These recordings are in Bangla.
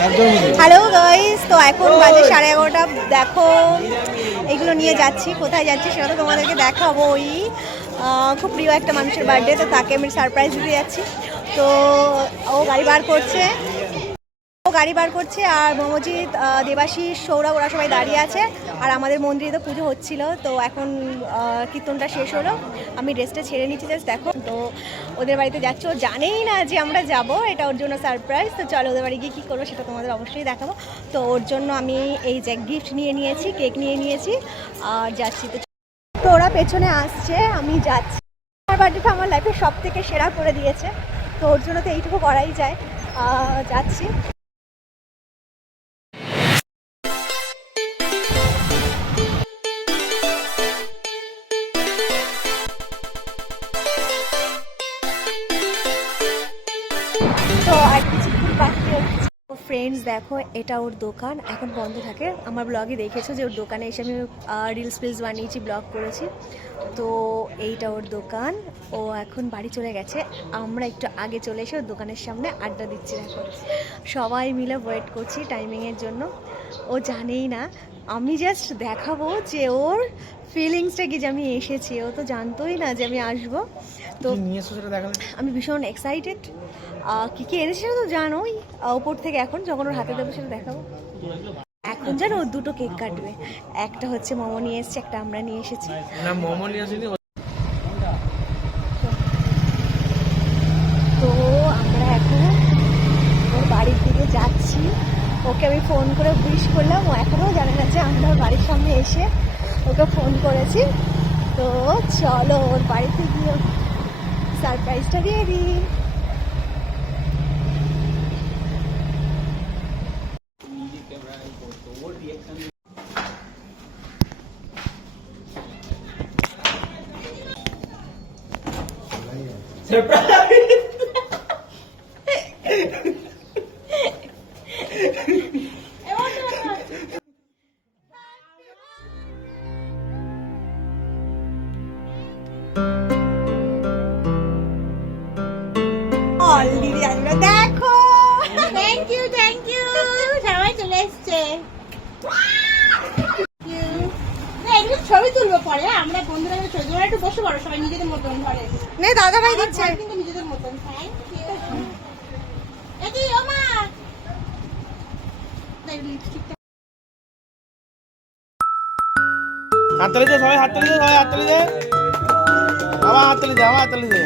হ্যালো গাইস তো এখন বাজে সাড়ে এগারোটা। দেখো, এগুলো নিয়ে যাচ্ছি। কোথায় যাচ্ছি সেটা তো তোমাদেরকে দেখাবো ওই খুব প্রিয় একটা মানুষের বার্থডে তো তাকে আমি সারপ্রাইজ দিতে যাচ্ছি। তো ও গাড়ি বার করছে। ও গাড়ি বার করছে আর মমজিৎ দেবাশিস, সৌরভ, ওরা সবাই দাঁড়িয়ে আছে। আর আমাদের মন্দিরে তো পুজো হচ্ছিল, তো এখন কীর্তনটা শেষ হলো। আমি ড্রেসটা ছেড়ে নিচ্ছি, জাস্ট দেখো। তো ওদের বাড়িতে যাচ্ছে, ও জানেই না যে আমরা যাব, এটা ওর জন্য সারপ্রাইজ তো চলো ওদের বাড়ি গিয়ে কী করব সেটা তোমাদের অবশ্যই দেখাবো। তো ওর জন্য আমি এই যে গিফট নিয়ে নিয়েছি কেক নিয়ে নিয়েছি, আর যাচ্ছি তো তো ওরা পেছনে আসছে, আমি যাচ্ছি। আমার বার্থডেটা আমার লাইফে সব থেকে সেরা করে দিয়েছে, তো ওর জন্য তো এইটুকু করাই যায়। যাচ্ছি। ফ্রেন্ডস দেখো, এটা ওর দোকান। এখন বন্ধ থাকে। আমার ব্লগে দেখেছ যে ওর দোকানে এসে আমি রিলস ফিলস বানিয়েছি ব্লগ করেছি। তো এইটা ওর দোকান। ও এখন বাড়ি চলে গেছে। আমরা একটু আগে চলে এসে ওর দোকানের সামনে আড্ডা দিচ্ছি, দেখো। সবাই মিলে ওয়েট করছি টাইমিংয়ের জন্য। ও জানেই না, আমি জাস্ট দেখাবো যে ওর ফিলিংসটা কি যে আমি এসেছি। ও তো জানতোই না যে আমি আসব। তো আমি ভীষণ এক্সাইটেড কি কি এনেছে সেটা তো জানোই। ওপর থেকে এখন যখন ওর হাতে দেবো সেটা দেখাবো। এখন জানো দুটো কেক কাটবে। একটা হচ্ছে মোমো নিয়ে এসেছে একটা আমরা নিয়ে এসেছি। না মোমো নিয়ে আসিনি তো আমরা এখন ওর বাড়ির দিকে যাচ্ছি। ওকে আমি ফোন করে উইশ করলাম ও এখনও জানে না যে আমরা বাড়ির সামনে এসে ওকে ফোন করেছি। তো চলো ওর বাড়িতে গিয়ে Surprise na Jerry! Surprise! বসে পড়ো সবাই নিজেদের মতন ঘরে। নে দাদা ভাই দিচ্ছে। কিন্তু নিজেদের মতন থ্যাংক ইউ এদি হাততালি দে সবাই হাততালি দে সবাই হাততালি দে। আমার হাততালি দে আবার হাততালি দে।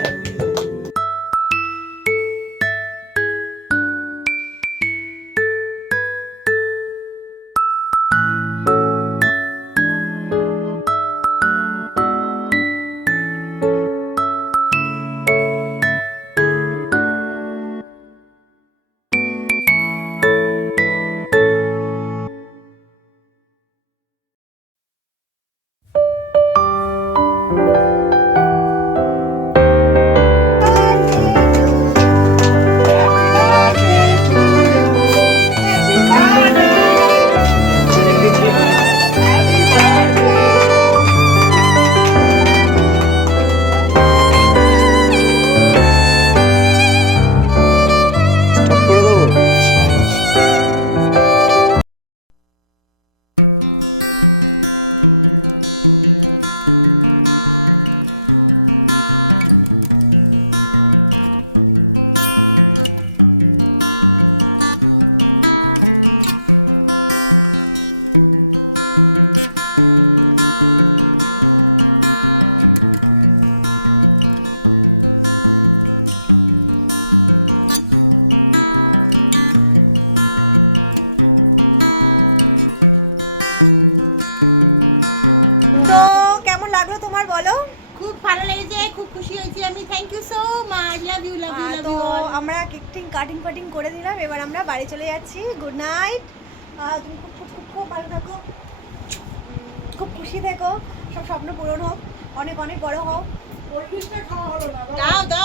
তোমার বলো? খুব ভালো লেগেছে খুব খুশি হয়েছি আমি। Thank you so much love you love you love তো ইউ আমরা কেকটিং কাটিং ফাটিং করে দিলাম। এবার আমরা বাড়ি চলে যাচ্ছি। গুড নাইট তুমি খুব খুব খুব খুব ভালো থাকো। খুব খুশি থেকো। সব স্বপ্ন পূরণ হোক। অনেক অনেক বড় হোক। দাও দাও।